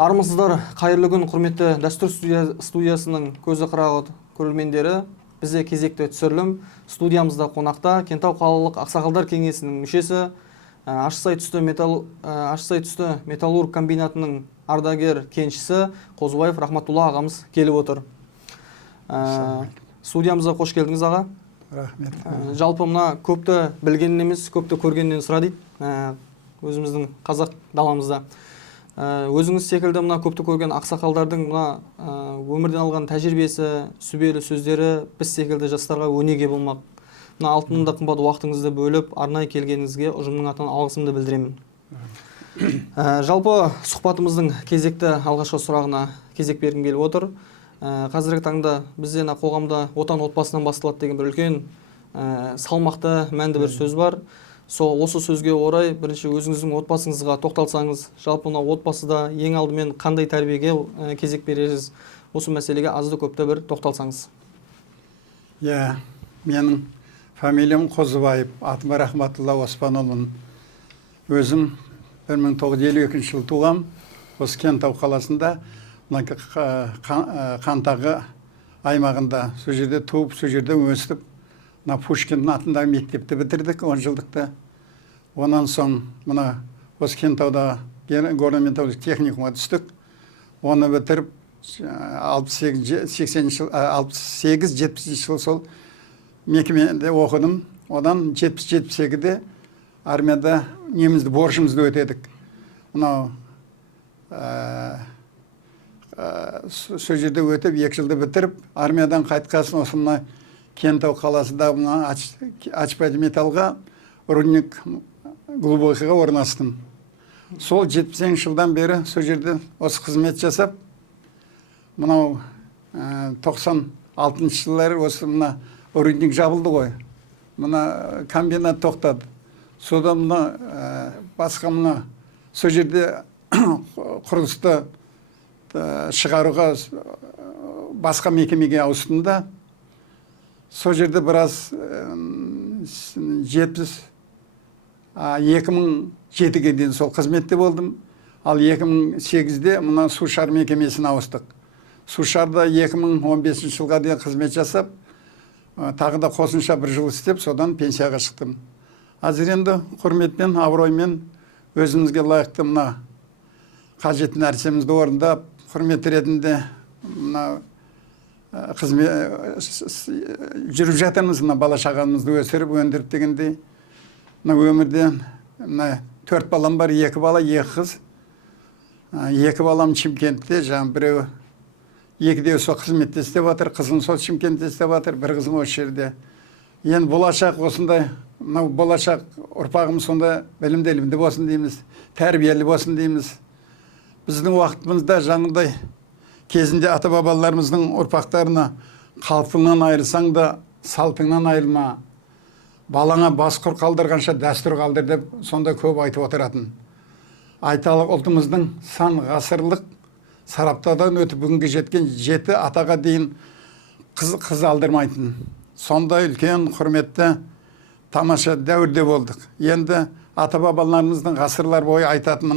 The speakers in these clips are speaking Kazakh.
Армысыздар, қайырлы күн, құрметті дәстүр студиясының көзі қырағы көрермендері. Бізде кезекті түсірілім студиямызда қонақта Кентау қалалық ақсақалдар кеңесінің мүшесі, Ашсай түсті металлург комбинатының ардагер кеншісі Қозыбаев Рахматулла ағамыз келіп отыр. Студиямызға қош келдіңіз, аға. Рахмет. Жалпы мына көпті білгеннен емес, көпті көргеннен сұра дейді. Өзіміздің қазақ даламызда. Өзіңіз секілді мына көпті көрген ақсақалдардың мына өмірден алған тәжірибесі, сүбелі сөздері біз секілді жастарға өнеге болмақ. Мына алтынында қымбат уақытыңызды бөліп, арнайы келгеніңізге ұжымның атынан алғысымды білдіремін. Жалпы сұхбатымыздың кезекті алғашқы сұрағына кезек бергім келіп отыр. Қазіргі таңда бізде қоғамда отан отбасынан басталады деген бір үлкен салмақты, мәнді бір сөз бар. Осы сөзге орай бірінші өзіңіздің отбасыңызға тоқталсаңыз, жалпы отбасыда ең алдымен қандай тәрбиеге кезек бересіз? Осы мәселеге азды көпті бір тоқталсаңыз. Менің фамилиям Қозыбаев, атым Рахматулла Оспанұлын. Өзім 1952 жылы туғам, осы Кентау қаласында, Қантағы аймағында, сол жерде туып, сол жерде өстіп, Пушкиннің атындағы мектепті бітірдік 10 жылдықты. Онан соң осы Кентауда горно-металлургия техникумға түстік. Оны бітіріп 68-70 жыл сол мекемеде оқыдым. Одан 70-72-де армияда немізді борышымызды өтедік. Сол жерде өтіп 2 жылды бітіріп, армиядан қайтқасын осы Кентау қаласында Ачпайды металға рудник глубокийға орнастым. Сол 70 жылдан бері сол жерде осы қызмет жасап, 96 жылдары осы рудник жабылды ғой. Комбинат тоқтады. Содан басқа сол жерде құрылысты шығаруға басқа мекемеге ауыстында, сол жерде біраз 2007-ге дейін сол қызметте болдым. Ал 2008-де Сушар мекемесіне ауыстық. Сушарда 2015 жылға дейін қызмет жасап, тағы да қосымша 1 жыл істеп, содан пенсияға шықтым. Азыр енді құрметпен, абыроймен өзімізге лайықты қажет нәрсемізді орындап, құрмет ретінде жүріп жатырмыз, бала шағамызды өсіріп, өндіріп дегендей. Өмірден 4 балам бар, 2 бала, 2 қыз. 2 балам Шымкентте, біреу 2-де сол қызметте істеп жатыр, қызым сол Шымкентте істеп жатыр, 1 қызым осы жерде. Енді болашақ осындай, болашақ ұрпағым сонда білімді болсын дейміз, тәрбиелі болсын дейміз. Біздің уақытымызда жаңағыдай кезінде ата-бабаларымыздың ұрпақтарына қалпыңнан айырсаң да салтыңнан айырма, балаңа бас құр қалдырғанша дәстүр қалдыр деп сонда көп айтып отыратын. Айталық ұлтымыздың сан ғасырлық сараптаудан өтіп бүгінге жеткен 7 атаға дейін қыз алдырмайтын. Сондай үлкен құрметті тамаша дәуірде болдық. Енді ата-бабаларымыздың ғасырлар бойы айтатын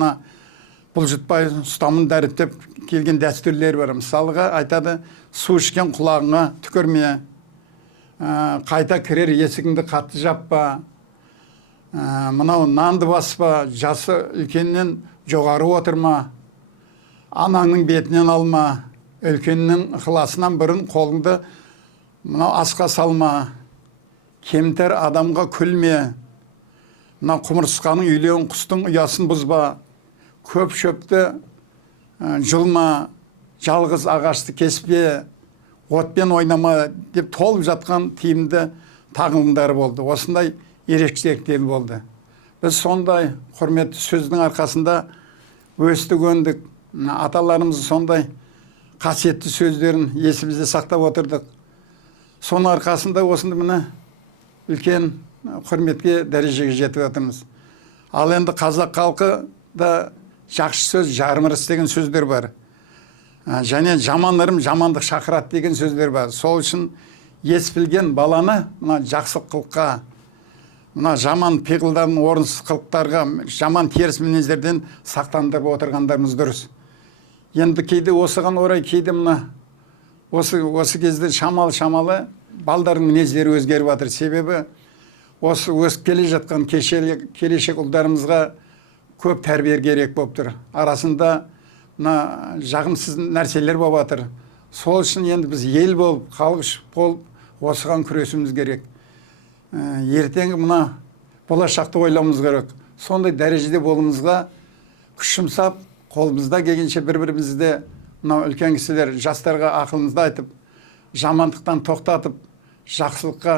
бұлжытпай ұстамын дәріптеп келген дәстүрлер бар. Мысалға айтады, су ішкен құлағыңа түкірме, қайта кірер есігіңді қатты жаппа, нанды баспа, жасы үлкеннен жоғары отырма, анаңның бетінен алма, үлкеннің ықыласынан бұрын қолыңды асқа салма, кемтер адамға күлме, құмырсқаның үйлеуін құстың ұясын бұзба, көп шөпті жылма, жалғыз ағашты кеспе, отпен ойнама деп толып жатқан тиімді тағылымдары болды. Осындай ерекшеліктер болды. Біз сондай құрметті сөздің арқасында өстік өндік. Аталарымыз сондай қасиетті сөздерін есімізде сақтап отырдық. Соның арқасында осында үлкен құрметке дәрежеге жетіп отырмыз. Ал енді қазақ халқы да жақсы сөз жармырыс деген сөздер бар. Және жаман ырым жамандық шақырады деген сөздер бар. Сол үшін ес білген баланы жақсы қылыққа, жаман пиғылдан, орынсыз қылықтарға, жаман теріс мінездерден сақтандырып отырғандарымыз дұрыс. енді кейде осыған орай кейде мына осы кезде шамалы балдардың мінездері өзгеріп жатыр. Себебі осы өсіп келе жатқан келешек ұлдарымызға көп тәрбие керек болып тұр. Арасында мына жағымсыз нәрселер болып жатыр. Сол үшін енді біз ел болып, халық болып осыған күресіміз керек. Ертеңгі мына болашақты ойлауымыз керек. Сондай дәрежеде болуымызға күш жұмсап, қолымызда келгенше бір-бірімізді мына үлкен кісілер жастарға ақылымызды айтып, жамандықтан тоқтатып, жақсылыққа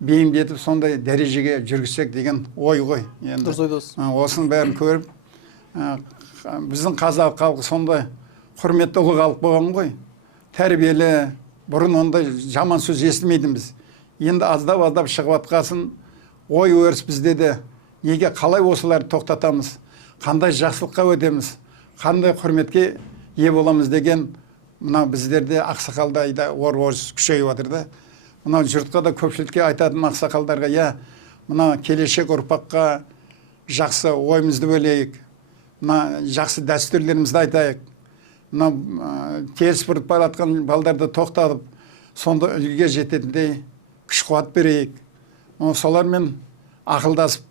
бейімдетіп, сондай дәрежеге жүргізсек деген ой ғой. Дұрыс айтасыз. Осының бәрін көріп, біздің қазақ халқы сондай құрметті ұлы халық болған ғой. Тәрбиелі, бұрын ондай жаман сөз естімейтінбіз. Енді аздап шығып атқасын, ой өріс бізде де. Неге қалай осыларды тоқтатамыз? Қандай жақсылыққа өтеміз? Қандай құрметке ие боламыз деген мына біздерде ақсақалдайда ор-орыс күшейіп жатыр да. Мына жұртқа да көпшілікке айтатын ақсақалдарға, мына келешек ұрпаққа жақсы ойымызды бөлейік, мына жақсы дәстүрлерімізді айтайық, мына теріс бұрып бара жатқан балдарды тоқтатып, сонда үлгіге жететіндей күш қуат берейік. Солармен ақылдасып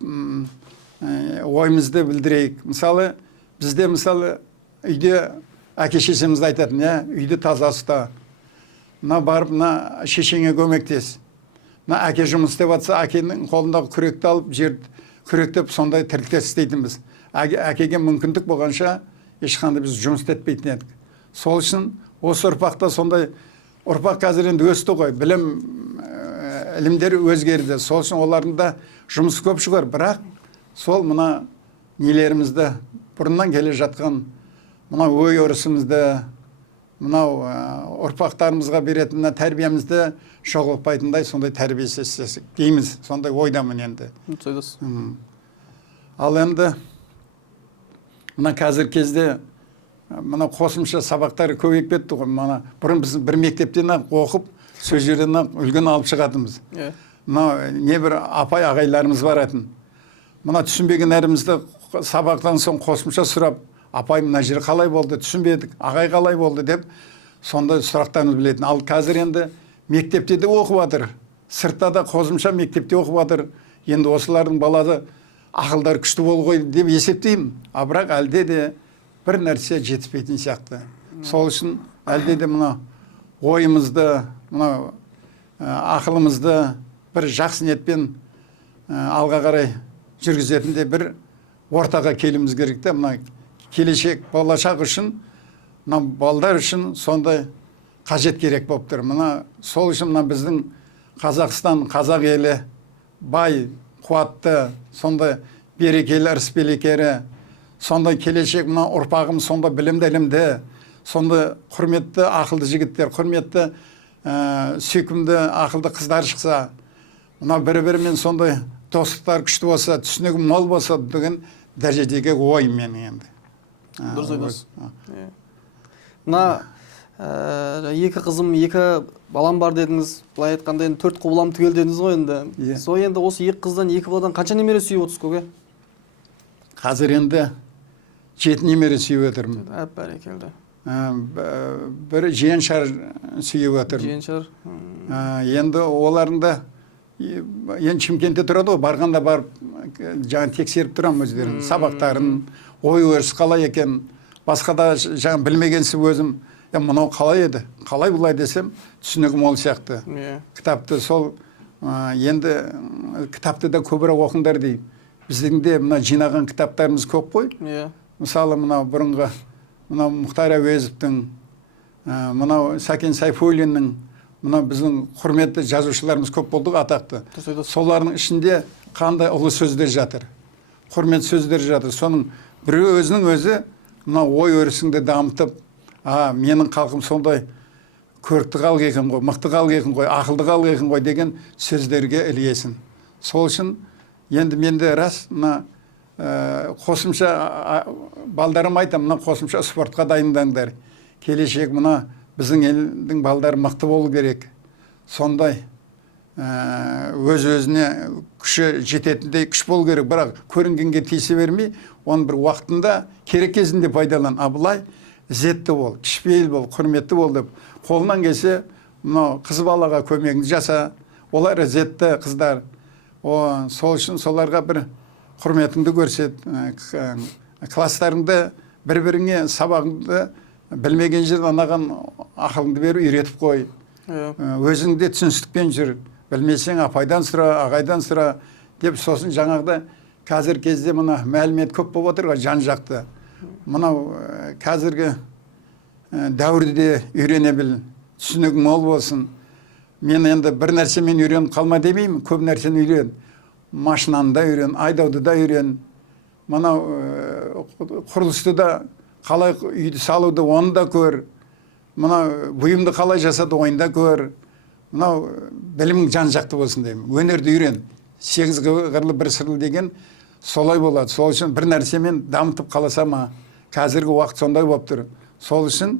ойымызды білдірейік. Мысалы, бізде үйде әке-шешемізді айтатын, үйді таза ұста. Мына барып, мына шешеңе көмектес. Мына әке жұмыс істеп жатса, әкенің қолындағы күректі алып, жерді күректеп, сондай тірліктер істейтінбіз. Әкеге мүмкіндік болғанша, ешқандай біз жұмыс істетпейтін едік. Сол үшін осы ұрпақта сондай ұрпақ қазір енді өсті ғой, ілімдері өзгерді. Сол үшін олардың да жұмыс көп шығар, бірақ сол мына нелерімізді, бұрыннан келе жатқан мына ой өрісімізді, мынау ұрпақтарымызға беретін тәрбиемізді жоғалтпайтындай сондай тәрбиесі дейміз. Сондай ойдамын енді. Ал енді мына қазір кезде мына қосымша сабақтар көбейіп кетті ғой. Бұрын біз бір мектептен оқып, сол жерден үлгіні алып шығатынбыз. Мына небір апай ағайларымыз баратын. Мына түсінбеген әрімізді сабақтан соң қосымша сұрап, апай мына жер қалай болды, түсінбедік, ағай қалай болды деп, сондай сұрақтарымыз білетін. Ал қазір енді мектепте де оқып жатыр, сыртта да қосымша мектепте оқып жатыр. Енді осылардың баласы ақылдар күшті бол ғой деп есептеймін. Бірақ әлде де бір нәрсе жетіспейтін сияқты. Сол үшін әлде де мына ойымызды, мына ақылымызды бір жақсы ниетпен алға қарай жүргізетінде бір ортаға келуіміз керек те. Мына келешек болашақ үшін, мына балдар үшін сондай қажет керек болып тұр. Мына сол үшін мына біздің Қазақстан, қазақ елі бай, қуатты, сондай берекелі, ырыс-берекелі, сондай келешек мына ұрпағым сондай білімді, сондай құрметті ақылды жігіттер, құрметті сүйкімді ақылды қыздар шықса, мына бір-бірімен сондай достықтар күшті болса, түсінігі мол болса деген дәрежедегі ой менің енді. Дұрыс айтасыз. Мына екі қызым, екі балам бар дедіңіз. Былай айтқанда енді 4 құбылам түгел дедіңіз ғой енді. Сол енді осы екі қыздан, екі баладан қанша немере сүйіп отырсыз көке? Қазір енді 7 немере сүйіп отырмын. Бәрекелді. Бір жиеншар сүйіп отырмын. Жиеншар. Енді оларында енді Шымкентте тұрады ғой, барғанда барып жаңа тексеріп тұрамын өздерін, сабақтарын, ой өрісі қалай екен, басқа да жаңа білмегенсіп өзім, мынау қалай еді, қалай бұлай десем, түсінігім ол сияқты. Кітапты сол, енді кітапты да көбірек оқыңдар деймін. Біздің де мына жинаған кітаптарымыз көп қой. Мысалы мынау бұрынғы, мынау Мұхтар Әуезовтің, мынау Сәкен Сайфуллиннің, мына біздің құрметті жазушыларымыз көп болдық, атақты. Солардың ішінде қандай ұлы сөздер жатыр, құрмет сөздер жатыр. Соның біреу өзінің өзі мына ой өрісіңді дамытып, менің халқым сондай көрікті халық екен ғой, мықты халық екен ғой, ақылды халық екен ғой деген сөздерге ілесін. Сол үшін енді менде рас мына қосымша балдарым айтам, мына қосымша спортқа дайындаңдар. Келешек мына біздің елдің балдары мықты болу керек. Сондай өз-өзіне күші жететіндей күш болу керек. Бірақ көрінгенге тиісе бермей, оны бір уақытында керек кезінде пайдалан. Абылай ізетті бол, кішіпейіл бол, құрметті бол деп қолынан келсе мынау қыз балаға көмегіңді жаса. Олар ізетті қыздар. Сол үшін соларға бір құрметіңді көрсет. Класстарыңды бір-біріңе сабағыңды білмеген жерден анаған ақылыңды беру үйретіп қой. Өзіңде түсіністікпен жүр. Білмесең апайдан сұра, ағайдан сұра деп сосын жаңағыда қазір кезде мына мәлімет көп болып отыр ғой, жан жақты. Мынау қазіргі дәуірде үйрене біл, түсінігің мол болсын. Мен енді бір нәрсемен үйреніп қалма демеймін, көп нәрсені үйрен. Машинаны да үйрен, айдауды да үйрен. Мынау құрылысты да қалай үйді салуды оны да көр. Мынау бұйымды қалай жасады ойын да көр. Мынау білімің жан жақты болсын деймін. Өнерді үйрен. 8 қырлы бір сырлы деген солай болады. Сол үшін бір нәрсемен дамытып қаласа ма, қазіргі уақыт сондай болып тұр. Сол үшін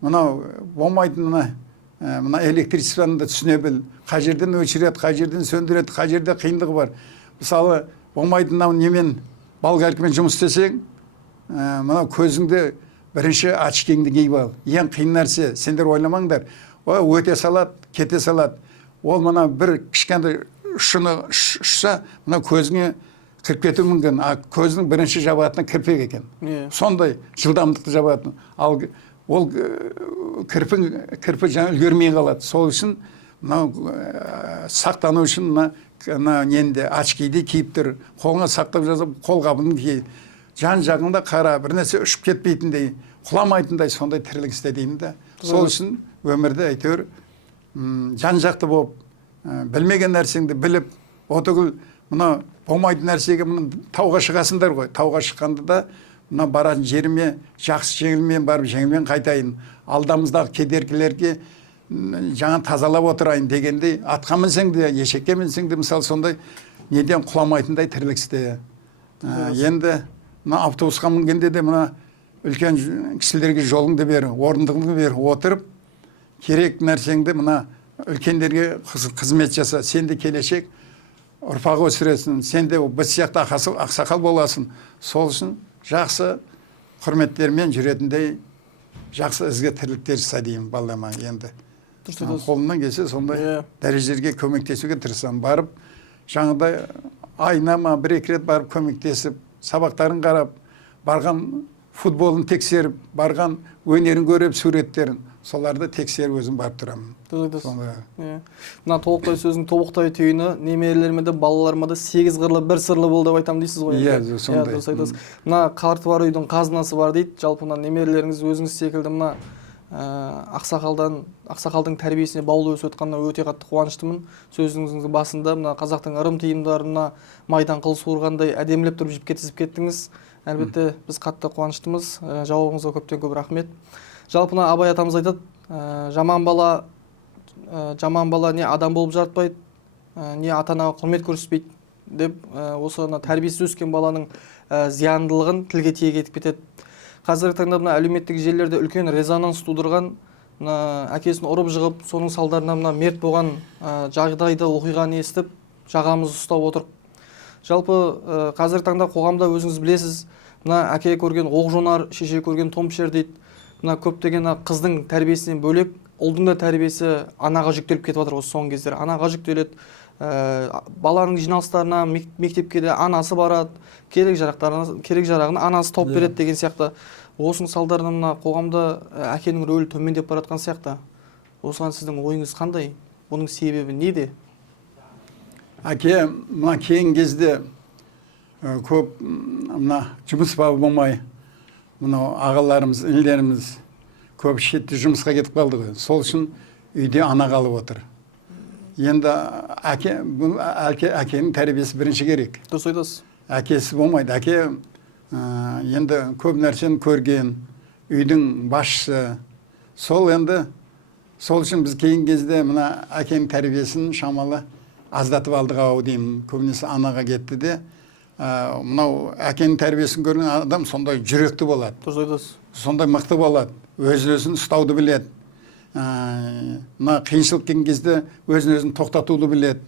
мынау болмайтын мына электричествоны да түсіне біл. Қай жерден өшіреді, қай жерден сөндіреді, қай жерде қиындығы бар. Мысалы, болмайтын мынау немен болгаркамен жұмыс істесең, мынау көзіңді бірінші очкеңді киіп ал. Ең қиын нәрсе, сендер ойламаңдар. Өте салады, кете салады. Ол мына бір кішкентай ұшыны ұшса, мына көзіңе кіріп кетуі мүмкін. Көздің бірінші жабатыны кірпек екен. Сондай жылдамдықты жабатын. Ал ол кірпі жаңа үлгермей қалады. Сол үшін сақтану үшін ненде очкиді киіп тұр. Қолыңа сақтап жазып, қолғабын ки. Жан жағыңда қара, бір нәрсе ұшып кетпейтіндей, құламайтындай сондай тірлік істе деймін да. Сол үшін өмірді әйтеуір жан жақты болып, білмеген нәрсеңді біліп, отығыл мұна болмайтын нәрсеге тауға шығасыңдар ғой. Тауға шыққанды да мына баратын жеріме жақсы жеңілмен барып жеңілмен қайтайын. Алдамыздағы кедергілерге жаңа тазалап отырайын дегендей, атқа мінсең де, ешекке мінсең де, мысалы сондай неден құламайтындай тірлік істе. Енді мына автобусқа мінгенде де мына үлкен кісілерге жолыңды бер, орындығыңды бер, отырып, керек нәрсеңді мына үлкендерге қызмет жаса. Сен де келешек ұрпақ өсіресің, сен де біз сияқты ақсақал боласың. Сол үшін жақсы құрметтермен жүретіндей жақсы ізгі тірліктер жаса деймін балама енді. Қолымнан келсе сондай дәрежелерге көмектесуге тырысамын. Барып, жаңағыдай айына ма бір-екі рет барып көмектесіп, сабақтарын қарап, барған футболын тексеріп, барған өнерін көріп, суреттерін, соларды тексеріп өзім барып тұрамын. Мына толықтай сөздің тобықтай түйіні, немерелеріме де, балаларыма да 8 қырлы бір сырлы бол деп айтамын дейсіз ғой. Иә, сондай. Мына қарты бар үйдің қазынасы бар дейді. Жалпы мына немерелеріңіз өзіңіз секілді мына ақсақалдың тәрбиесіне баулы өсіп өтқанына өте қатты қуаныштымын. Сөзіңіздің басында мына қазақтың ырым тиымдарына майдан қыл суырғандай әдемілеп тұрып жіп кетізіп кеттіңіз. Әлбетте біз қатты қуаныштымыз. Жауабыңызға көптен көп рахмет. Жалпы мына Абай атамыз айтады, жаман бала не адам болып жарытпайды, не ата-анаға құрмет көрсетпейді деп, осы тәрбиесіз өскен баланың зияндылығын тілге тиек етіп кетеді. Қазіргі таңда мына әлеуметтік желілерде үлкен резонанс тудырған, әкесін ұрып жығып, соның салдарынан мына мерт болған жағдайды, оқиғаны естіп, жағамызды ұстап отыр. Жалпы қазіргі таңда қоғамда өзіңіз білесіз, мына әке көрген оқ жонар, шеше көрген томпішер дейді. Мына көптеген қыздың тәрбиесінен бөлек, ұлдың да тәрбиесі анаға жүктеліп кетіп жатыр осы соңғы кездері. Анаға жүктеледі. Баланың жиналыстарына, мектепке де анасы барады, керек жарағын анасы тауып береді деген сияқты. Осының салдарынан мына қоғамда әкенің рөлі төмендеп бара жатқан сияқты. Осыған сіздің ойыңыз қандай? Бұның себебі неде? Әке мына кейін кезде көп мына жұмыс бабы болмай, мынау ағаларымыз, інілеріміз көп шетте жұмысқа кетіп қалды ғой. Сол үшін үйде ана қалып отыр. Енді әкенің тәрбиесі бірінші керек. Дұрыс айтасыз. Әкесі болмайды. Әке енді көп нәрсені көрген, үйдің басшысы. Сол үшін біз кейін кезде мына әкенің тәрбиесін шамалы аздатып алдық ау деймін. Көбінесе анаға кетті де, мынау әкенің тәрбиесін көрген адам сондай жүректі болады. Дұрыс айтасыз. Сондай мықты болады. Өз-өзін ұстауды біледі. Мына қиыншылық келген кезде өзін тоқтатуды біледі.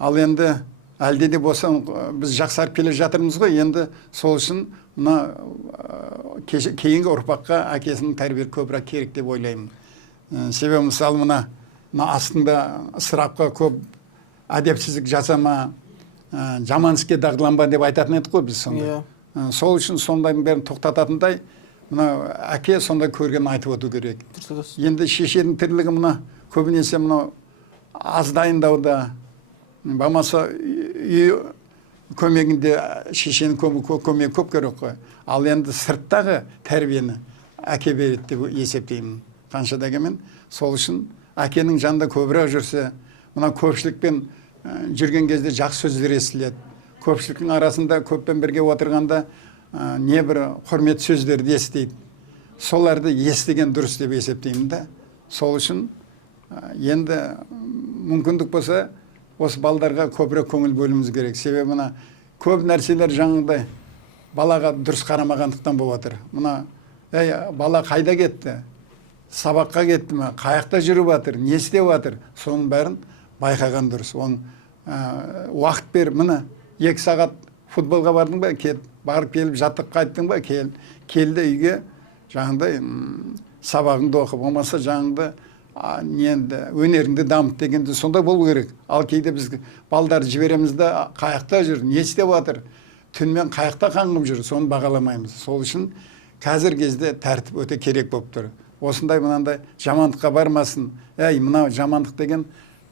Ал енді әлде де болса біз жақсарып келе жатырмыз ғой, енді сол үшін мына кейінгі ұрпаққа әкесінің тәрбие көбірек керек деп ойлаймын. Себебі мысалы мына астында ысырапқа көп әдепсіздік жасама, жаман іске дағдыланба деп айтатын едік қой біз сонда. Сол үшін сондайдың бәрін тоқтататындай мына әке сондай көргенін айтып отыру керек. Енді шешенің тірлігі мына көбінесе мына аз дайындауда, болмаса үй көмегінде шешенің көмегі көп керек қой. Ал енді сырттағы тәрбиені әке береді деп есептеймін. Қанша дегенмен сол үшін әкенің жанында көбірек жүрсе, мына көпшілікпен жүрген кезде жақсы сөздер естіледі. Көпшіліктің арасында көппен бірге отырғанда не бір құрмет сөздерді естиді. Соларды естіген дұрыс деп есептеймін да. Сол үшін енді мүмкіндік болса, осы балдарға көбірек көңіл бөлуіміз керек. Себебі мына көп нәрселер жаңағыдай балаға дұрыс қарамағандықтан болып жатыр. Мына бала қайда кетті? Сабаққа кетті ме? Қаяқта жүріп жатыр? Не істеп жатыр? Соның бәрін байқаған дұрыс. Оның уақыт бер, мына 2 сағат футболға бардың ба? Барып келіп жаттық қайттың ба? Келді үйге жаңағыдай сабағыңды оқып, болмаса жаңағыдай өнеріңді дамыт дегенде сонда болу керек. Ал кейде біз балдарды жібереміз да қаяқта жүр, не істеп жатыр? Түнмен қаяқта қаңғып жүр, соны бағаламаймыз. Сол үшін қазір кезде тәртіп өте керек болып тұр. Осындай мынандай жамандыққа бармасын. Мына жамандық деген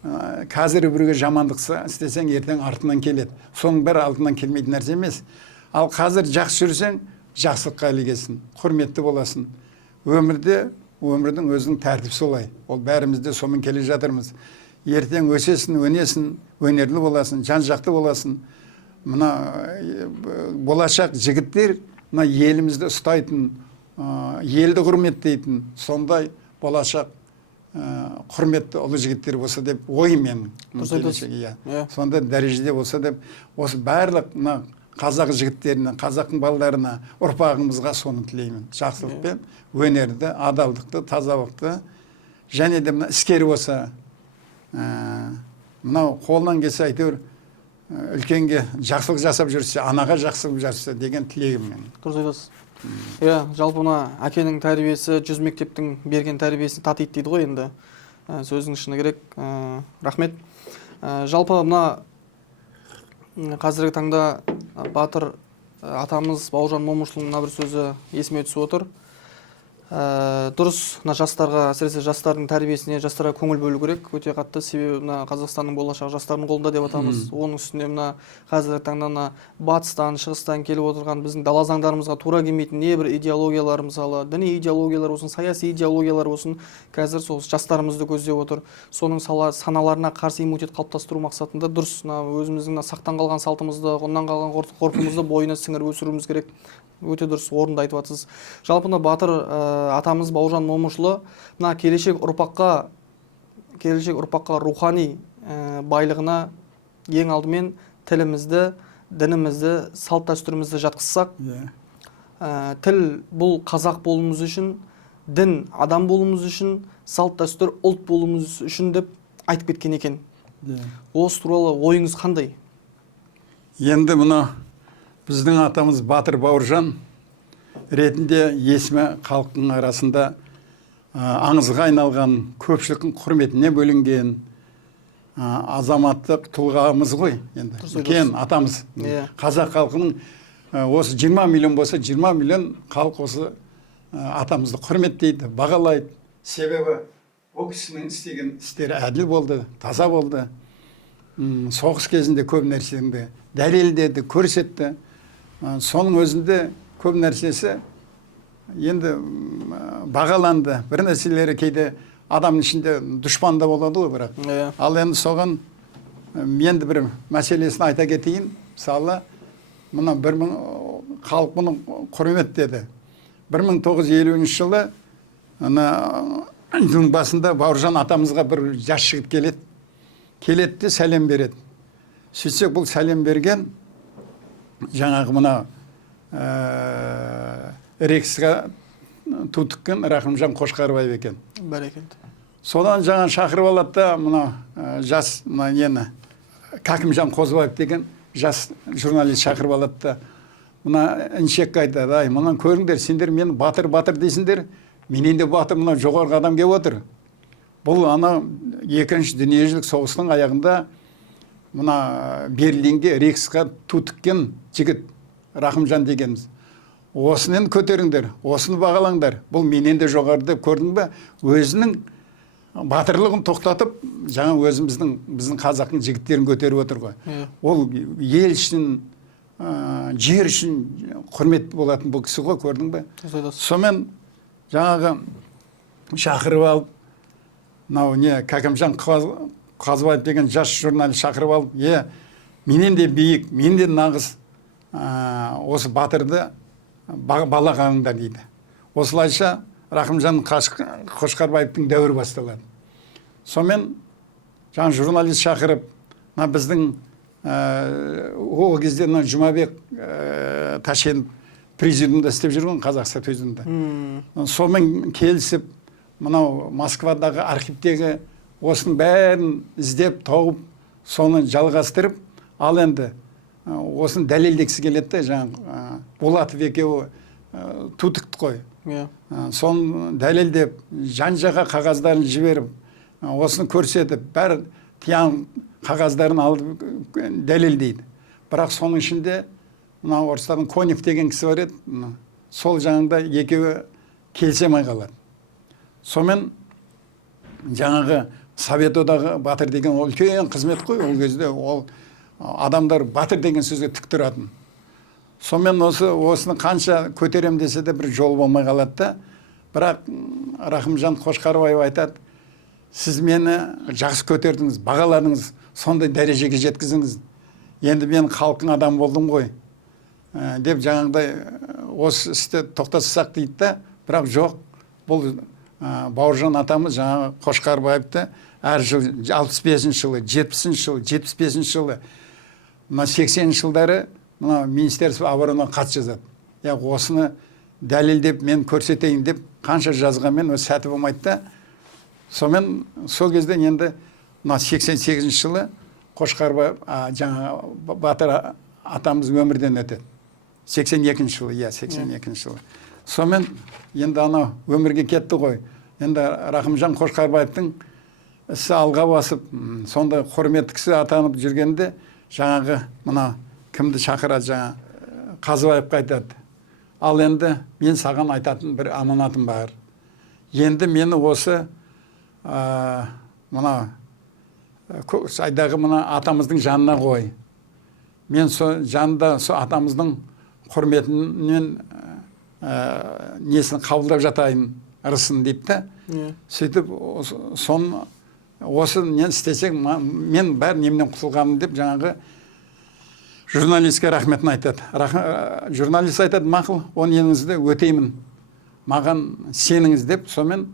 қазір біреуге жамандық істесең, ертең артынан келеді. Соның бәрі артынан келмейтін нәрсе емес. Ал қазір жақсы жүрсең, жақсылыққа ілігесің, құрметті боласың. Өмірдің өзінің тәртібі солай. Ол бәрімізде сомен келе жатырмыз. Ертең өсесің, өнесің, өнерлі боласың, жан-жақты боласың. Мына болашақ жігіттер мына елімізді ұстайтын, елді құрметтейтін, сондай болашақ құрметті ұлы жігіттер болса деп ойым мен. Сондай дәрежеде болса деп, осы барлық қазақ жігіттеріне, қазақтың балаларына, ұрпағымызға соны тілеймін. Жақсылықпен, өнерді, адалдықты, тазалықты, және де іскер болса, мынау қолынан келсе әйтеуір үлкенге жақсылық жасап жүрсе, анаға жақсылық жасап деген тілегім мен. Дұрыс айтасыз. Жалпы мына әкенің тәрбиесі 100 мектептің берген тәрбиесін татиды дейді ғой енді. Сөздің шыны керек. Рахмет. Жалпы мына қазіргі таңда батыр атамыз Бауыржан Момышұлының мына бір сөзі есіме түсіп отыр. Дұрыс, жастарға, әсіресе жастардың тәрбиесіне, жастарға көңіл бөлу керек. Өте қатты, себебі Қазақстанның болашағы жастардың қолында деп атамыз. Оның үстіне қазіргі таңда батыстан, шығыстан келіп отырған біздің дала заңдарымызға тура келмейтін не бір идеологиялар, мысалы діни идеологиялар болсын, саяси идеологиялар болсын, қазір сол жастарымызды көздеп отыр. Соның саналарына қарсы иммунитет қалыптастыру мақсатында дұрыс өзіміздің сақтан қалған салтымызды, ғұннан қалған ғұрпымызды бойына сіңіріп өсіруіміз керек. Өте дұрыс, орынды айтып жатсыз. Жалпы батыр атамыз Бауыржан Момышұлы келешек ұрпаққа рухани байлығына ең алдымен тілімізді, дінімізді, салт дәстүрімізді жатқызсақ, тіл бұл қазақ болуымыз үшін, дін адам болуымыз үшін, салт дәстүр ұлт болуымыз үшін деп айтып кеткен екен. Осы туралы ойыңыз қандай? Енді біздің атамыз Батыр Бауыржан ретінде есімі халықтың арасында аңызға айналған, көпшіліктің құрметіне бөлінген азаматтық тұлғамыз ғой. Кен атамыз. Қазақ халқының осы 20 миллион болса, 20 миллион халық осы атамызды құрметтейді, бағалайды. Себебі ол кісінің істеген істері әділ болды, таза болды. Соғыс кезінде көп нәрсені дәлелдеді, көрсетті. Соның өзінде көп нәрсесі енді бағаланды. Бір нәрселері кейде адамның ішінде дұшпанда болады ғой, бірақ. Ал енді соған енді бір мәселесін айта кетейін. Мысалы, халық мұны құрметтеді. 1950 жылы жылдың басында Бауыржан атамызға бір жас жігіт келеді де сәлем береді. Сөйтсек бұл сәлем берген жаңағы Рексқа ту тіккен Рахымжан Қошқарбаев екен. Бәрекелді. Содан жаңа шақырып алады да жас Кәкімжан Қозыбаев деген жас журналист шақырып алады да мына іншекке айтады, ай, мынаны көріңдер, сендер мені батыр дейсіңдер, менен де батыр мына жоғарғы адам келіп отыр. Бұл ана екінші дүниежүзілік соғыстың аяғында мына Берлинге Рейхсқа ту тіккен жігіт Рахымжан дегеніміз. Осыны көтеріңдер, осыны бағалаңдар. Бұл менен де жоғары деп көрдің бе? Өзінің батырлығын тоқтатып, жаңа біздің қазақтың жігіттерін көтеріп отыр ғой. Ол ел үшін, жер үшін құрметті болатын бұл кісі ғой, көрдің бе? Сонымен жаңағы шақырып алып, мынау Кәкімжан Қазыбаев деген жас журналист шақырып алып, менен де биік, менен де нағыз осы батырды балағаныңдар дейді. Осылайша Рахымжан Қошқарбаевтың дәуірі басталады. Сонымен жаңа журналист шақырып, біздің ол кезде Жұмабек Ташенов президиумда істеп жүрген, Қазақстан президиумда. Сонымен келісіп, мынау Москвадағы архивтегі осының бәрін іздеп, тауып, соны жалғастырып, ал енді осын дәлелдегісі келеді, жаңа Болатов екеуі тутықты қой. Соны дәлелдеп, жан-жаққа қағаздарын жіберіп, осыны көрсетіп, бәрі тиян қағаздарын алып дәлелдейді. Бірақ соның ішінде орыстардың Конев деген кісі бар еді, сол жаңында екеуі келісе-май қалады. Сонымен жаңағы Совет одағы батыр деген ол үлкен қызмет қой, ол кезде ол адамдар батыр деген сөзге тік тұратын. Сонымен осыны қанша көтерем десе де бір жол болмай қалады да. Бірақ Рахымжан Қошқарбаев айтады, сіз мені жақсы көтердіңіз, бағаладыңыз, сондай дәрежеге жеткізіңіз. Енді мен халқың адам болдым ғой. Деп жаңағыдай осы істі тоқтатсақ дейді да, бірақ жоқ. Бұл Бауыржан атамыз жаңағы Қошқарбаевты әр жыл 65 жылы, 70 жылы, 75 жылы, 80 жылдары Министерство обороны хат жазады. Осыны дәлелдеп мен көрсетейін деп қанша жазғанмен сәті болмайды да. Сонымен сол кезде енді 88 жылы Қошқарбаев жаңа батыр атамыз өмірден өтеді. 82 жылы, 82 жылы. Сонымен енді өмірге кетті ғой. Енді Рахымжан Қошқарбаевтың ісі алға басып, сонда құрметті кісі атанып жүргенде, жаңағы кімді шақырады, жаңа Қазыбаевқа айтады. Ал енді мен саған айтатын бір аманатым бар. Енді мені осы сайдағы атамыздың жанына қой. Мен жанында атамыздың құрметінен несін қабылдап жатайын, ырысын дейді да. Сөйтіп, осы не істесек, мен бәр немнен құтылғаным деп жаңағы журналистке рахметін айтады. Журналист айтады, мақыл, оны еніңізді өтеймін, маған сеніңіз деп, сонымен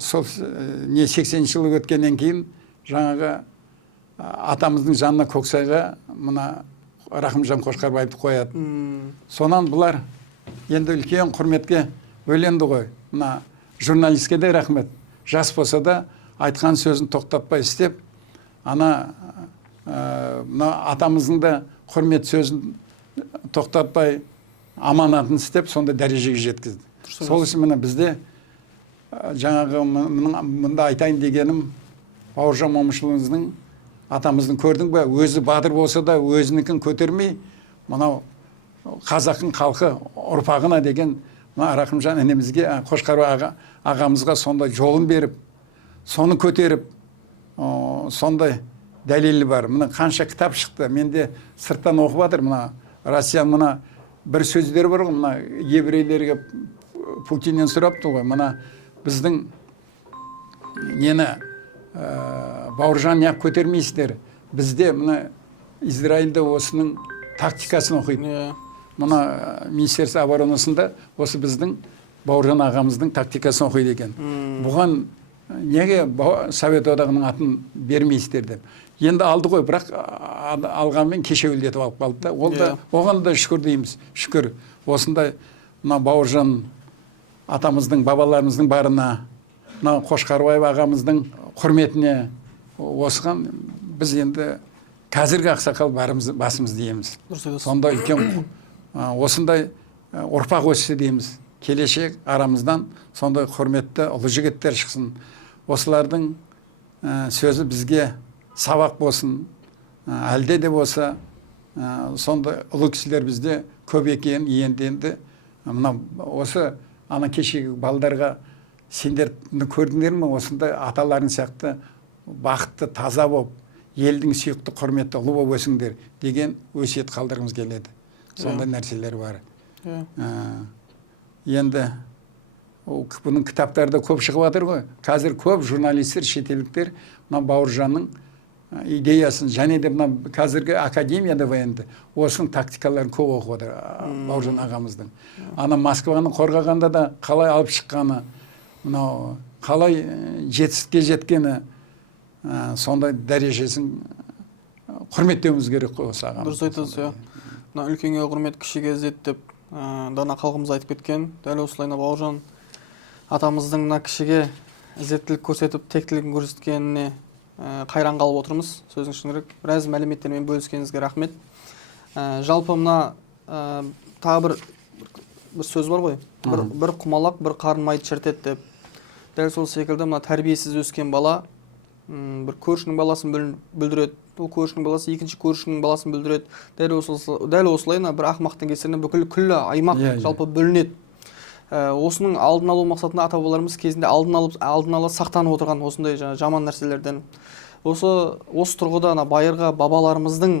сол 80 жылы өткеннен кейін жаңағы атамыздың жанына көксайға Рахымжан Қошқарбаевты қояды. Сонан бұлар енді үлкен құрметке бөленді ғой. Журналистке де рахмет. Жас болса да айтқан сөзін тоқтатпай істеп, атамыздың да құрмет сөзін тоқтатпай аманатын істеп, сонда дәрежеге жеткізді. Сол үшін бізде жаңағы мұнда айтайын дегенім, Бауыржан Момышұлымыздың атамыздың көрдің бе, өзі батыр болса да өзінікін көтермей, қазақтың халқы ұрпағына деген Рахымжан інімізге, Қошқарбаев ағамызға сондай жолын беріп, соны көтеріп, сондай дәлелі бар. Қанша кітап шықты, менде сырттан оқып жатыр, Россиян бір сөздер бар ғой, еврейлерге Путиннен сұрапты ғой, біздің нені Бауыржан неғып көтермейсіздер. Бізде Израильде осының тактикасын оқиды. Министерство оборонасында осы біздің Бауыржан ағамыздың тактикасын оқиды екен. Бұған неге Совет одағының атын бермейсіздер деп. Енді алды ғой, бірақ алғанмен кешеуілдетіп алып қалды да. Ол да оған да шүкір дейміз. Шүкір. Осындай Бауыржан атамыздың, бабаларымыздың барына, Қошқарбаев ағамыздың құрметіне осыған біз енді қазіргі ақсақал басымыз дейміз. Дұрыс айтасыз. Сонда үлкен осындай ұрпақ өссе дейміз. Келешек арамыздан сондай құрметті ұлы жігіттер шықсын. Осылардың сөзі бізге сабақ болсын. Әлде де болса сондай ұлы кісілер бізде көп екенін енді мына осы ана кешегі балдарға сендерді көрдіңдер ме, осындай аталарың сияқты бақытты, таза болып, елдің сүйікті, құрметті ұлы болып өсіңдер деген өсиет қалдырғымыз келеді. Сондай нәрселер бар. Енді бұның кітаптарда көп шығып жатыр ғой. Қазір көп журналистер, шетелдіктер мына Бауыржанның идеясын, және де мына қазіргі академияда енді осының тактикаларын көп оқып отыр Бауыржан ағамыздың. Ана Москваны қорғағанда да қалай алып шыққаны, мынау қалай жетістікке жеткені, сондай дәрежесін құрметтеуіміз керек қой осы ағамыз. Дұрыс айтасыз. Мына үлкенге құрмет, кішіге ізет деп дана халқымыз айтып кеткен. Дәл осылайна Бауыржан атамыздың мына кішіге ізеттілік көрсетіп, тектілігін көрсеткеніне қайран қалып отырмыз. Сөзің шынырек. Біраз мәліметтермен бөліскеніңізге рахмет. Жалпы мына тағы бір сөз бар ғой. Бір құмалақ, бір қарын майды шіртеді деп. Дәл сол секілді мына тәрбиесіз өскен бала бір көршінің баласын бүлдіреді. Ол көршінің баласы екінші көршінің баласын бүлдіреді. Дәл осылайна бір ақымақтың кесірінен бүкіл күллі аймақ жалпы бүлінеді. Осының алдын алу мақсатында ата-бабаларымыз кезінде алдын ала сақтанып отырған осындай жаман нәрселерден. Осы тұрғыда байырғы бабаларымыздың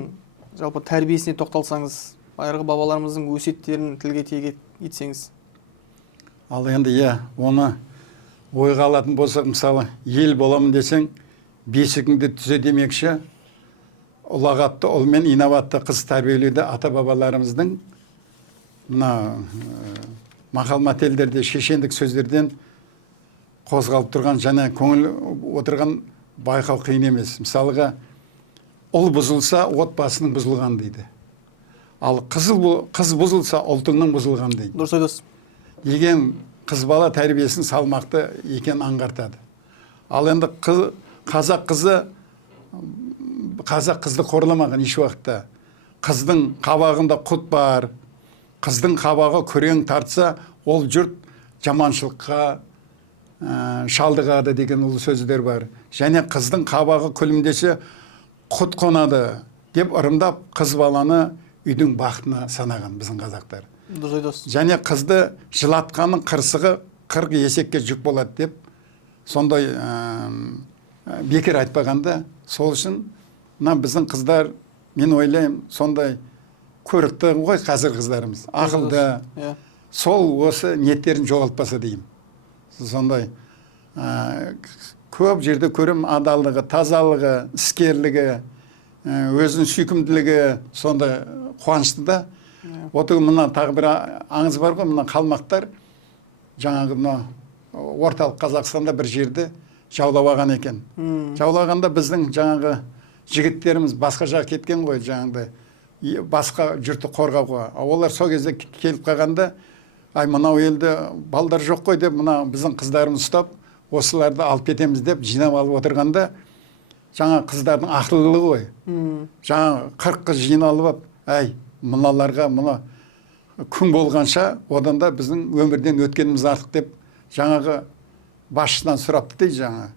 жалпы тәрбиесіне тоқталсаңыз, байырғы бабаларымыздың өсиеттерін тілге тиек етсеңіз. Ал енді оны ойға алатын болсақ, мысалы, ел боламын десең, бесігіңді түзе демекші, ұлағатты ұл мен инабатты қыз тәрбиелеуде ата-бабаларымыздың мына мақал-мәтелдерде, шешендік сөздерден қозғалып тұрған және көңіл отырған байқау қиын емес. Мысалға, ұл бұзылса, отбасының бұзылған дейді. Ал қыз бұзылса, ұлтыңның бұзылған дейді. Дұрыс айтасыз. Деген қыз бала тәрбиесін салмақты екен аңғартады. Ал енді қазақ қызды қорламаған еш уақытта. Қыздың қабағында құт бар, қыздың қабағы күрең тартса, ол жұрт жаманшылыққа шалдығады деген ұлы сөздер бар. Және қыздың қабағы күлімдесе, құт қонады деп ырымдап, қыз баланы үйдің бақытына санаған біздің қазақтар. Дұрыс айтасыз. Және қызды жылатқанның қырсығы 40 есекке жүк болады деп, сондай бекер айтпағанда, сол үшін біздің қыздар, мен ойлаймын, сондай көрікті ғой қазір қыздарымыз, ақылды, сол осы ниеттерін жоғалтпаса деймін. Сондай көп жерде көрем адалдығы, тазалығы, іскерлігі, өзінің сүйкімділігі сондай қуанышты да. Оты мына тағы бір аңыз бар ғой, мына қалмақтар жаңағы орталық Қазақстанда бір жерді жаулап алған екен. Жаулағанда біздің жаңағы жігіттеріміз басқа жаққа кеткен ғой, жаңағыдай басқа жұртты қорғауға. Олар сол кезде келіп қалғанда, ай мынау елде балдар жоқ қой деп, мына біздің қыздарымыз ұстап, осыларды алып кетеміз деп жинап алып отырғанда, жаңа қыздардың ақыллығы ғой. Жаңа 40 қыз жиналып, әй мыналарға мына күн болғанша, одан да біздің өмірден өткеніміз артық деп, жаңағы басшысынан сұрапты дейді жаңа.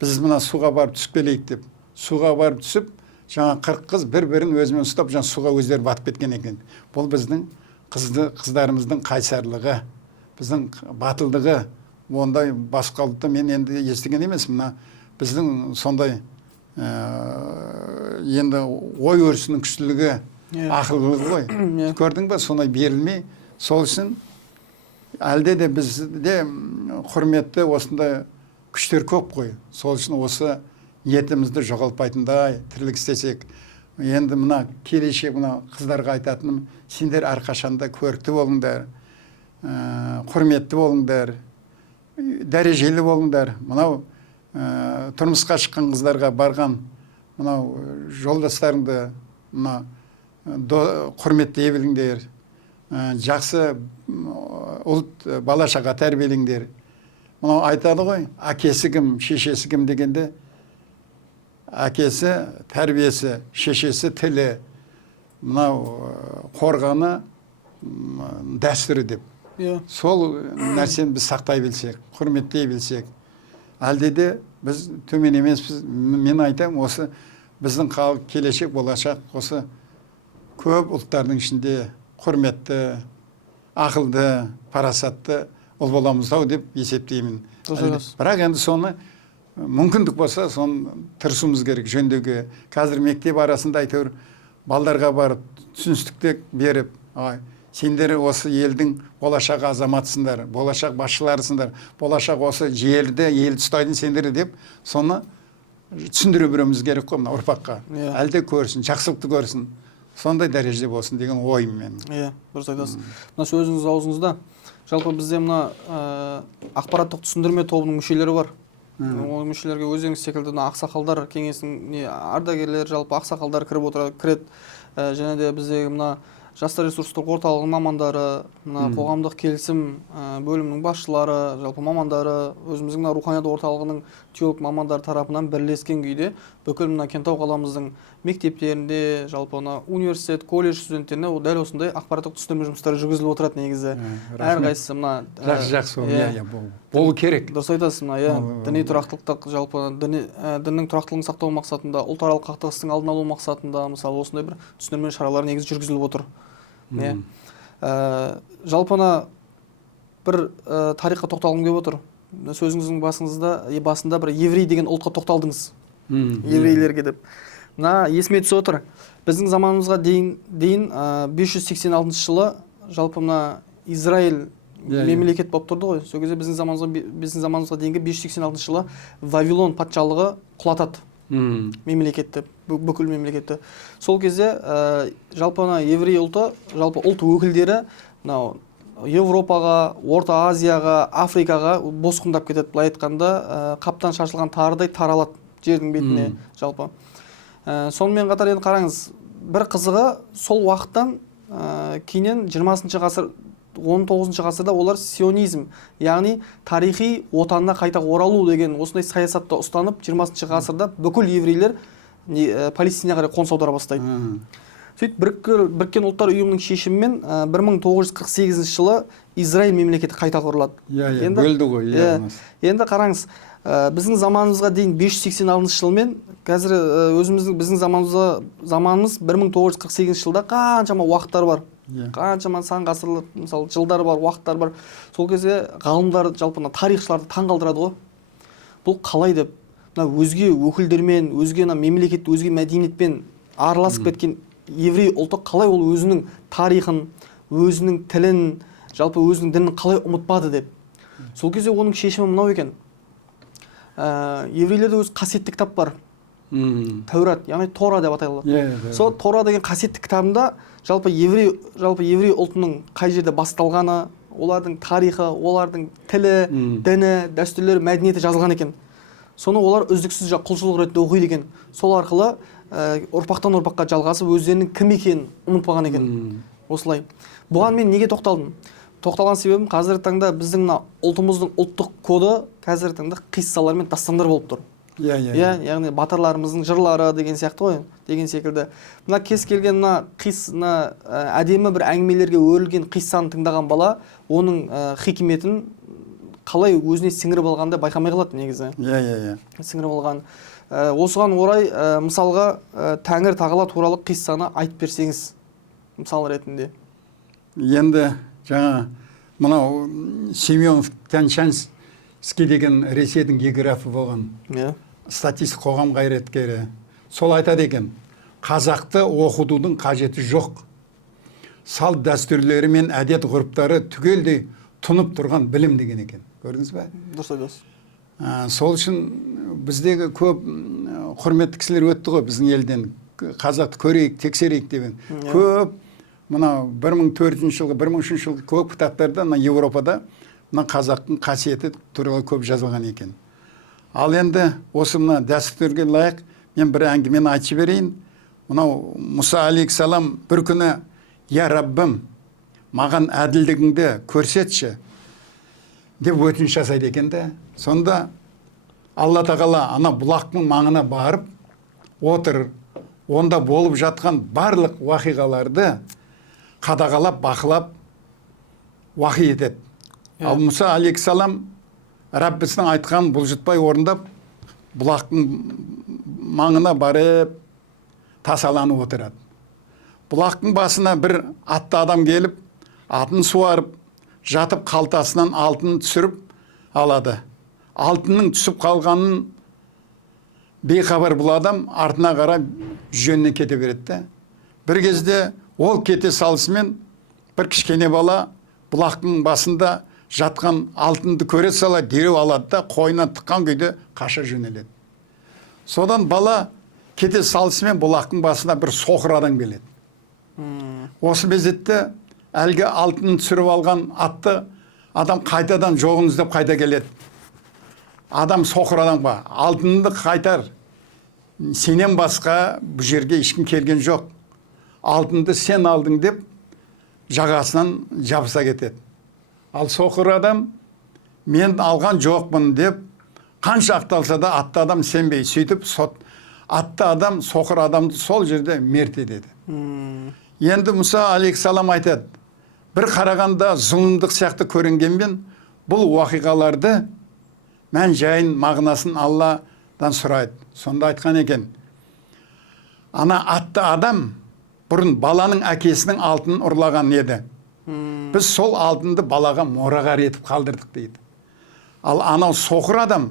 Біз мына суға барып түсіп келейік деп. Суға барып түсіп, жаңа 40 қыз бір-бірін өзімен ұстап, жаңа суға өздері батып кеткен екен. Бұл біздің қыздарымыздың қайсарлығы, біздің батылдығы. Ондай басқа ұлтта мен енді естіген емес, мына біздің сондай енді ой өрісінің күштілігі, ақыллығы ғой. Көрдің бе, сондай берілмей, сол үшін әлде де бізде құрметті осындай күштер көп қой. Сол үшін осы ниетімізді жоғалтпайтындай тірлік істесек. Енді мына келешек мына қыздарға айтатыным, сендер әрқашанда көрікті болыңдар, құрметті болыңдар, дәрежелі болыңдар. Мынау тұрмысқа шыққан қыздарға барған мынау жолдастарыңды құрметті ебіліңдер, жақсы ұлт бала-шаға тәрбиелеңдер. Мынау айтады ғой, әкесі кім, шешесі кім дегенде, әкесі тәрбиесі, шешесі тілі, мынау қорғаны дәстүрі деп. Сол нәрсені біз сақтай білсек, құрметтей білсек, әлде де біз төмен емеспіз. Мен айтамын, осы біздің халық келешек болашақ осы көп ұлттардың ішінде құрметті, ақылды, парасатты ұл боламыз-ау деп есептеймін. Бірақ енді соны мүмкіндік болса, соны тырысуымыз керек жөндеуге. Қазір мектеп арасында әйтеуір балдарға барып түсіністік беріп, сендер осы елдің болашақ азаматсыңдар, болашақ басшыларысыңдар, болашақ осы елді ұстайтын сендер деп соны түсіндіре беруіміз керек қой мына ұрпаққа. Әлде көрсін, жақсылықты көрсін. Сондай дәрежеде болсын деген ойым мен. Дұрыс айтасыз. Мына сөзіңіз аузыңызда. Жалпы бізде мына ақпараттық түсіндірме тобының мүшелері бар. Ол мүшелерге өздеріңіз секілді ақсақалдар кеңесінің ардагерлер, жалпы ақсақалдар кіреді. Және де біздегі мына жастар ресурстық орталығының мамандары, мына қоғамдық келісім бөлімінің басшылары, жалпы мамандары, өзіміздің руханият орталығының теолог мамандар тарапынан бірлескен күйде бүкіл мына Кентау қаламыздың мектептерінде, жалпы университет, колледж студенттеріне дәл осындай ақпараттық түсіндірме жұмыстары жүргізіліп отырады негізі. Әрқайсысы мына жақсы болу керек. Дұрыс айтасыз, мына діни тұрақтылық, жалпы діннің тұрақтылығын сақтау мақсатында, ұлтаралық қақтығыстың алдын алу мақсатында, мысалы осындай бір түсіндірме шаралар негізі жүргізіліп отыр. Жалпы бір тарихқа тоқталғым келіп отыр. Сөзіңіздің басында бір еврей деген ұлтқа тоқталдыңыз. Еврейлерге деп. Есіме түсіп отыр. Біздің заманымызға дейін 586 жылы жалпы Израиль мемлекет болып тұрды ғой. Сол кезде біздің заманымызға дейінгі 586 жылы Вавилон патшалығы құлатады мемлекетті, бүкіл мемлекетті. Сол кезде жалпы еврей ұлты, жалпы ұлт өкілдері Европаға, Орта Азияға, Африкаға босқындап кетеді. Былай айтқанда, қаптан шашылған тарыдай таралады жердің бетіне жалпы. Сонымен қатар енді қараңыз, бір қызығы сол уақыттан кейіннен 20-шы ғасыр, 19-шы ғасырда олар сионизм, яғни тарихи отанына қайта оралу деген осындай саясатта ұстанып, 20-шы ғасырда бүкіл еврейлер Палестинаға қарай қоныс аудара бастайды. Сөйтіп біріккен ұлттар ұйымының шешімімен 1948 жылы Израиль мемлекеті қайта құрылады. Бөлді ғой. Енді қараңыз, біздің заманымызға дейін 586 жылмен, қазір біздің заманымыз 1948 жылда қаншама уақыттар бар. Қаншама сан ғасырлар, мысалы жылдар бар, уақыттар бар. Сол кезде ғалымдар, жалпы тарихшыларды таңғалдырады ғой. Бұл қалай деп, өзге өкілдермен, өзге мемлекет, өзге мәдениетпен араласып кеткен еврей ұлты қалай ол өзінің тарихын, өзінің тілін, жалпы өзінің дінін қалай ұмытпады деп. Сол кезде оның шешімі мынау екен. Еврейлерде өз қасиетті кітап бар. Тәурат, яғни Тора деп аталады. Сол Тора деген қасиетті кітабында жалпы еврей ұлтының қай жерде басталғаны, олардың тарихы, олардың тілі, діні, дәстүрлері, мәдениеті жазылған екен. Соны олар үздіксіз құлшылық ретінде оқиды екен. Сол арқылы ұрпақтан ұрпаққа жалғасып өздерінің кім екенін ұмытпаған екен. Осылай. Бұған мен неге тоқталдым? Тоқталған себебім қазіргі таңда біздің ұлтымыздың ұлттық коды қазіргі таңда қиссалар мен дастандар болып тұр. Яғни батырларымыздың жырлары деген сияқты ғой, деген секілді. Мына кез келген әдемі бір әңгімелерге өрілген қиссаны тыңдаған бала оның хикметін қалай өзіне сіңіріп алғанда байқамай қалады негізі. Сіңіріп алған. Осыған орай мысалға Тәңір Тағала туралы қиссаны айтып берсеңіз, мысал ретінде. Енді жаңа мынау Семенов Тяньшанский деген Ресейдің географы болған. Статистик қоғам қайраткері. Сол айтады екен, қазақты оқытудың қажеті жоқ. Салт дәстүрлері мен әдет ғұрыптары түгелдей тұнып тұрған білім деген екен. Көрдіңіз бе? Дұрыс айтасыз. Сол үшін біздегі көп құрметті кісілер өтті ғой біздің елден. Қазақты көрейік, тексерейік деген. Көп мынау 1400 жылғы, 1300 жылғы көп кітаптарда Европада қазақтың қасиеті туралы көп жазылған екен. Ал енді осы мына дәстүрге лайық мен бір әңгімені айтып берейін. Мынау Мұса алейхиссалам бір күні, «Я Раббым, маған әділдігіңді көрсетші» деп өтініш жасайды екен де. Сонда Алла Тағала ана бұлақтың маңына барып, отыр, онда болып жатқан барлық уақиғаларды қадағалап, бақылап, уақи етеді. Ал Мұса алейхиссалам Раббісінің айтқанын бұлжытпай орындап, бұлақтың маңына барып, тасаланып отырады. Бұлақтың басына бір атты адам келіп, атын суарып, жатып қалтасынан алтын түсіріп алады. Алтынның түсіп қалғанын бейхабар бұл адам артына қарап жөніне кете береді. Бір кезде ол кете салысымен бір кішкене бала бұлақтың басында жатқан алтынды көре сала дереу алады да қойнына тыққан күйде қаша жөнеледі. Содан бала кете салысымен бұлақтың басына бір соқыр адам келеді. Осы мезетте әлгі алтынын түсіріп алған атты адам қайтадан жоғын іздеп қайта келеді. Адам соқыр адамға алтынды қайтар, сенен басқа бұл жерге ешкім келген жоқ, алтынды сен алдың деп жағасынан жабыса кетеді. Ал соқыр адам мен алған жоқпын деп қанша ақталса да атты адам сенбей, сөйтіп атты адам соқыр адамды сол жерде мерт етеді. Енді Мұса алейхиссалам айтады, бір қарағанда зұлымдық сияқты көрінгенмен бұл уақиғаларды мән жайын мағынасын Алладан сұрайды. Сонда айтқан екен, ана атты адам бұрын баланың әкесінің алтынын ұрлаған еді. Біз сол алтынды балаға мұрағар етіп қалдырдық дейді. Ал анау соқыр адам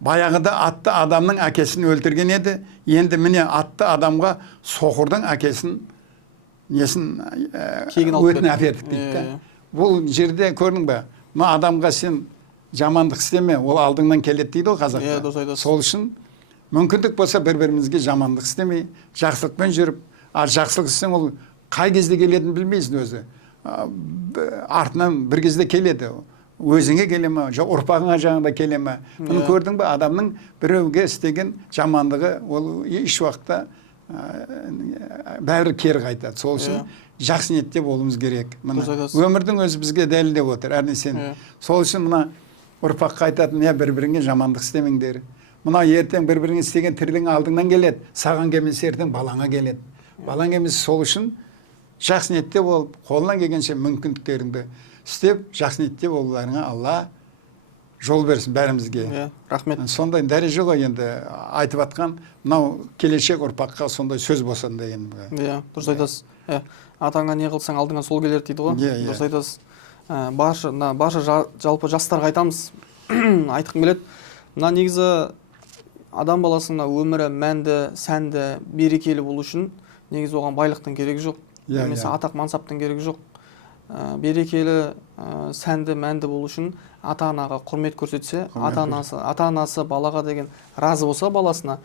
баяғыда атты адамның әкесін өлтірген еді. Енді міне атты адамға соқырдың әкесін өтіне әпердік дейді. Бұл жерде көрдің бе? Мына адамға сен жамандық істеме, ол алдыңнан келеді дейді ғой қазақта. Сол үшін мүмкіндік болса бір-бірімізге жамандық істемей, жақсылықпен жүріп, жақсылық істесең ол қай кезде келетінін білмейсің өзі. Артынан бір кезде келеді. Өзіңе келе ме, ұрпағыңа жаңында келе ме? Бұны көрдің бе? Адамның біреуге істеген жамандығы ол еш уақытта бәрі кері қайтады. Сол үшін жақсы ниетте болуымыз керек. Өмірдің өзі бізге дәлелдеп отыр әр нәрсені. Сол үшін мына ұрпаққа айтатын, бір-біріңе жамандық істемеңдер. Мына ертең бір-біріңе істеген тірлігің алдыңнан келеді. Саған келмесе ертең балаңа келеді. Балаң келмесе сол үшін жақсы ниетте болып, қолынан келгенше мүмкіндіктеріңді істеп, жақсы ниетте болуларыңа Алла жол берсін бәрімізге. Рахмет. Сондай дәреже ғой енді айтып атқан, мынау келешек ұрпаққа сондай сөз болсын деген. Дұрыс айтасыз. Атаңа не қылсаң алдыңа сол келер дейді ғой. Дұрыс айтасыз. Барша жалпы жастарға айтамыз. Айтқым келеді. Мына негізі адам баласына өмірі мәнді, сәнді, берекелі болу үшін негізі оған байлықтың керегі жоқ. Немесе атақ мансаптың керегі жоқ. Берекелі, сәнді, мәнді болу үшін ата-анаға құрмет көрсетсе, ата-анасы балаға деген разы болса баласына,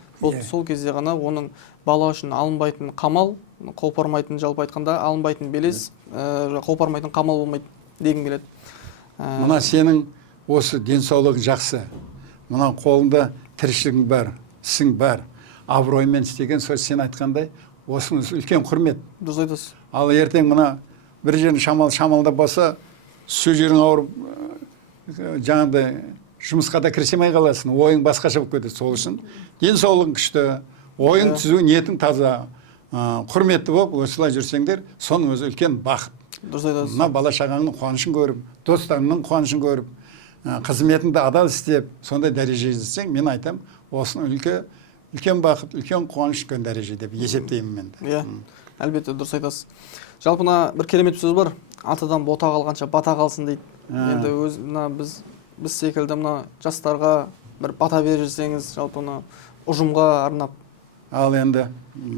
сол кезде ғана оның бала үшін алынбайтын қамал, қопармайтын, жалпы айтқанда алынбайтын белес, қопармайтын қамал болмайды дегім келеді. Мына сенің осы денсаулық жақсы, мына қолында тіршілігің бар, ісің бар, абыроймен істеген сөз сен айтқандай, осыңыз үлкен құрмет. Дұрыс айтасыз. Ал ертең мына бір жерін шамалда болса, сөз жерің ауырып, жаңағыдай жұмысқа да кірісе қаласың, ойың басқаша болып кетеді. Сол үшін денсаулығың күшті, ойың түзу, ниетің таза, құрметті болып, осылай жүрсеңдер, соның өзі үлкен бақыт. Дұрыс айтасыз. Мына бала шағаңның қуанышын көріп, достарыңның қуанышын көріп, қызметіңді адал істеп, сондай дәреже жетсең, мен айтам, осының үлкен бақыт, үлкен қуаныш, үлкен дәреже деп есептеймін мен. Әлбетте дұрыс айтасыз. Жалпына бір керемет сөз бар. Атадан бота қалғанша бата қалсын дейді. Енді біз секілді мына жастарға бір бата берсеңіз, жалпына ұжымға арнап. Ал енді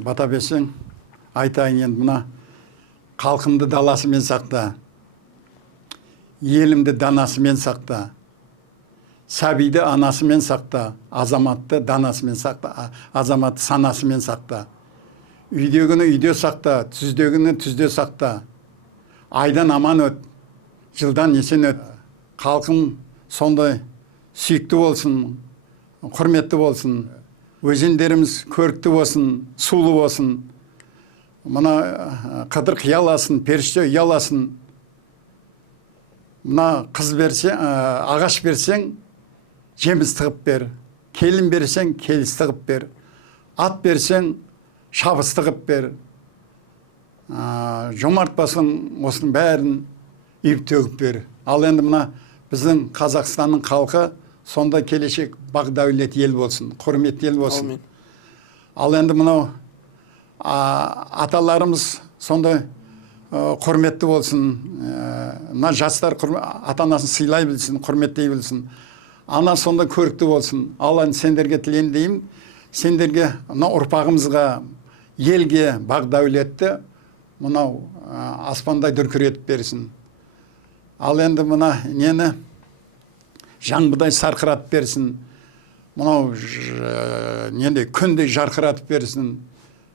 бата берсең, айтайын енді мына халқымды даласымен сақта, елімді данасымен сақта, сәбиді анасымен сақта, азаматты данасымен сақта, азаматты санасымен сақта. Үйдегіні үйде сақта, түздегіні түзде сақта. Айдан аман өт, жылдан есен өт. Халқым сондай сүйікті болсын, құрметті болсын. Өзендеріміз көрікті болсын, сулы болсын. Мына қыдыр қияласын, періште ұяласын. Мына қыз берсе, ағаш берсең, жеміс тығып бер. Келін берсең, келіс тығып бер. ат берсең шабысты қып бер, жомартпасаң осының бәрін үйіп төгіп бер. Ал енді мына біздің Қазақстанның халқы сонда келешек бақ дәулет ел болсын, құрметті ел болсын. Аумин. Ал енді мынау аталарымыз сонда құрметті болсын, мына жастар ата-анасын сыйлай білсін, құрметтей білсін. Ана сонда көрікті болсын. Ал енді сендерге тілеймін деймін, сендерге мына ұрпағымызға, елге бақ дәулетті мынау аспандай дүркіретіп берсін. Ал енді мына нені жаңбырдай сарқыратып берсін. Мынау нені күндей жарқыратып берсін.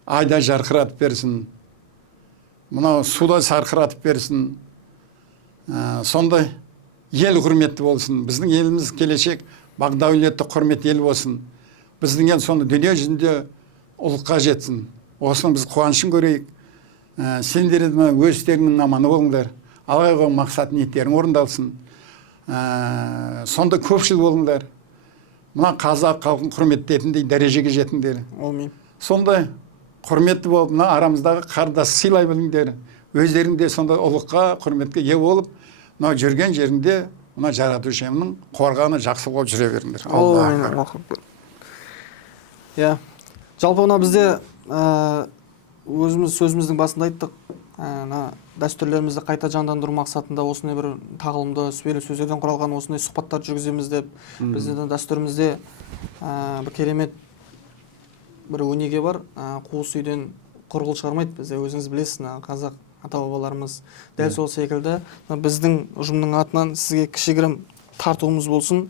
Айдай жарқыратып берсін. Мынау судай сарқыратып берсін. Сондай ел құрметті болсын. Біздің еліміз келешек бақ дәулетті құрметті ел болсын. Біздің ел сонда дүние жүзінде ұлыққа жетсін. Осының біз қуанышын көрейік. Сендер өздеріңнің аманы болыңдар. Алға қойған мақсат ниеттерің орындалсын. Сонда көпшіл болыңдар. Мына қазақ халқын құрметтейтіндей дәрежеге жетіңдер. Аумин. Сондай құрметті болып, мына арамыздағы қардас сыйлай біліңдер. Өздерің де сонда ұлыққа, құрметке ие болып, мына жүрген жеріңде мына жаратушымның қорғаны жақсы болып жүре беріңдер. Иә. Жалпы мына бізде өзіміз сөзіміздің басында айттық, дәстүрлерімізді қайта жандандыру мақсатында осындай бір тағылымды сүбелі сөздерден құралған осындай сұхбаттар жүргіземіз деп, біздің дәстүрімізде бір керемет бір өнеге бар. Қуыс үйден құрғыл шығармайды. Бізде өзіңіз білесіз, қазақ ата-бабаларымыз дәл сол секілді. Біздің ұжымның атынан сізге кішігірім тартуымыз болсын.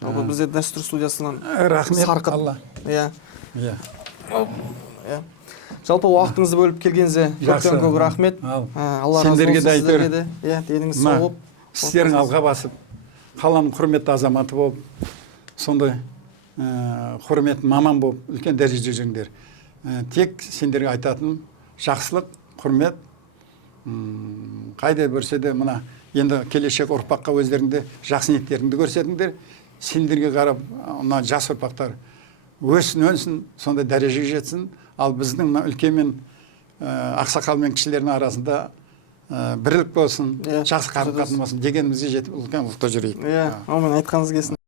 Жалпы бізде дәстүр студиясынан рахмет. Алла. Иә. Иә. Жалпы уақытыңызды бөліп келгеніңізге көптен көп рахмет. Алла разы болсын сіздерге де. Иә, деніңіз сау болып. Сіздерің алға басып, қаланың құрметті азаматы болып, сондай құрметті маман болып, үлкен дәрежеде жүріңдер. Тек сендерге айтатыным жақсылық, құрмет, қайда көрсе де мына енді келешек ұрпаққа өздеріңде жақсы ниеттеріңді көрсетіңдер. Сендерге қарап, мына жас ұрпақтар өсін, өнсін, сондай дәрежеге жетсін. Ал біздің үлкен мен ақсақал мен кішілердің арасында бірлік болсын, жақсы қарым-қатынас болсын дегенімізге жетіп үлкен ұлықта жүрейік. Иә, аумин, айтқаныңыз келсін.